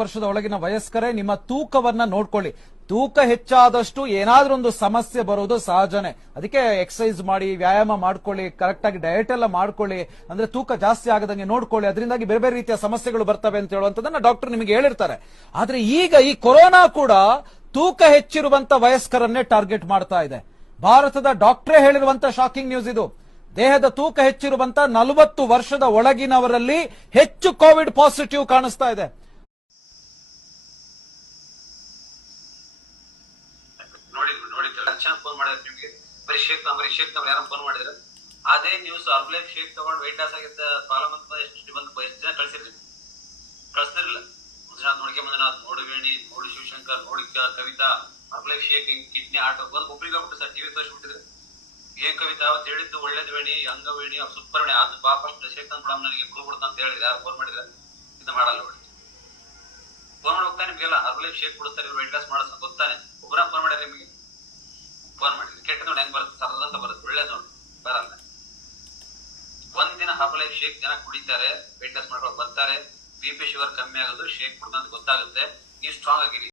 ವರ್ಷದ ಒಳಗಿನ ವಯಸ್ಕರೇ ನಿಮ್ಮ ತೂಕವನ್ನ ನೋಡ್ಕೊಳ್ಳಿ. ತೂಕ ಹೆಚ್ಚಾದಷ್ಟು ಏನಾದ್ರೂ ಒಂದು ಸಮಸ್ಯೆ ಬರೋದು ಸಹಜನೇ. ಅದಕ್ಕೆ ಎಕ್ಸರ್ಸೈಸ್ ಮಾಡಿ, ವ್ಯಾಯಾಮ ಮಾಡ್ಕೊಳ್ಳಿ, ಕರೆಕ್ಟ್ ಆಗಿ ಡಯಟ್ ಎಲ್ಲ ಮಾಡ್ಕೊಳ್ಳಿ, ಅಂದ್ರೆ ತೂಕ ಜಾಸ್ತಿ ಆಗದಂಗೆ ನೋಡ್ಕೊಳ್ಳಿ. ಅದರಿಂದಾಗಿ ಬೇರೆ ಬೇರೆ ರೀತಿಯ ಸಮಸ್ಯೆಗಳು ಬರ್ತವೆ ಅಂತ ಹೇಳುವಂತದನ್ನ ಡಾಕ್ಟರ್ ನಿಮಗೆ ಹೇಳಿರ್ತಾರೆ. ಆದ್ರೆ ಈಗ ಈ ಕೊರೋನಾ ಕೂಡ ತೂಕ ಹೆಚ್ಚಿರುವಂತ ವಯಸ್ಕರನ್ನೇ ಟಾರ್ಗೆಟ್ ಮಾಡ್ತಾ ಇದೆ. ಭಾರತದ ಡಾಕ್ಟರೇ ಹೇಳಿರುವಂತ ಶಾಕಿಂಗ್ ನ್ಯೂಸ್ ಇದು. ದೇಹದ ತೂಕ ಹೆಚ್ಚಿರುವಂತ 40 ವರ್ಷದ ಒಳಗಿನವರಲ್ಲಿ ಹೆಚ್ಚು ಕೋವಿಡ್ ಪಾಸಿಟಿವ್ ಕಾಣಿಸ್ತಾ ಇದೆ. ಫೋನ್ ಮಾಡಿದ್ರೆ ನಿಮ್ಗೆ ಬರೀ ಶೇಕ್ ನಂಬರ್ ಯಾರು ಫೋನ್ ಮಾಡಿದ್ರೆ ಅದೇ ನ್ಯೂಸ್ ಅರ್ಬ್ಲೈಫ್ ಶೇಕ್ ತಗೊಂಡು ವೆಯ್ಟ್ ಲಾಸ್ ಆಗಿದ್ದ ಪ್ರಾಬ್ಲಮ್ ಅಂತ ಎಷ್ಟು ಜನ ಕಳಿಸ್ತಿರ್ಲಿಲ್ಲ. ಗುಜರಾತ್ ನೋಡಿಕೆ ಮಂಜುನಾಥ್, ನೋಡು ವೇಣಿ, ನೋಡು ಶಿವಶಂಕರ್, ನೋಡಿ ಕವಿತಾ, ಅರ್ಬ್ಲೈಫ್ ಶೇಕ್ ಕಿಡ್ನಿ ಆಟ ಬಂದು ಒಬ್ಬರಿಗೆ ಹೋಗ್ಬಿಟ್ಟು ಸರ್ ಟಿವಿ ತೋರಿಸ್ಬಿಟ್ಟಿದ್ರೆ ಏನ್ ಕವಿತಾ ಅವತ್ತು ಹೇಳಿದ್ದು ಒಳ್ಳೇದು ವೇಣಿ, ಅಂಗ ವೇಣಿ, ಸೂಪರ್ ವೇಣಿ, ಅದು ಪಾಪ ಶೇಕ್ ಮೇಡಮ್ ನನಗೆ ಕೊಡ್ಬಿಡ್ತಾ ಅಂತ ಹೇಳಿದ್ರೆ ಯಾರು ಫೋನ್ ಮಾಡಿದ್ರೆ ಇದು ಮಾಡಲ್ಲ ನೋಡಿ. ಫೋನ್ ಮಾಡಿ ಹೋಗ್ತಾನೆ ನಿಮ್ಗೆಲ್ಲ ಅರ್ಬ್ಲೈಫ್ ಶೇಕ್ ಕೊಡಿಸ್ತಾರೆ, ಇವ್ರು ವೆಯ್ಟ್ ಲಾಸ್ ಮಾಡೋದು ಗೊತ್ತಾನೆ. ಒಬ್ಬರ ಫೋನ್ ಮಾಡ್ಯಾರ ನಿಮಗೆ, ಫೋನ್ ಮಾಡಿದ್ರಿ ಕೆಟ್ಟ ನೋಡಿ ಹೆಂಗ್ ಬರುತ್ತೆ, ಸರದಂತ ಬರುತ್ತೆ, ಒಳ್ಳೇದು ನೋಡಿ ಬರಲ್ಲ. ಒಂದಿನ ಹರ್ಬಲೈಫ್ ಶೇಕ್ ಜನ ಕುಡಿತಾರೆ, ವೆಯ್ಟ್ ಲಾಸ್ ಮಾಡ್ಕೊಂಡು ಬರ್ತಾರೆ, BP ಶುಗರ್ ಕಮ್ಮಿ ಆಗೋದು ಶೇಕ್ ಕುಡ್ದಂತ ಗೊತ್ತಾಗುತ್ತೆ. ನೀವು ಸ್ಟ್ರಾಂಗ್ ಆಗಿರಿ.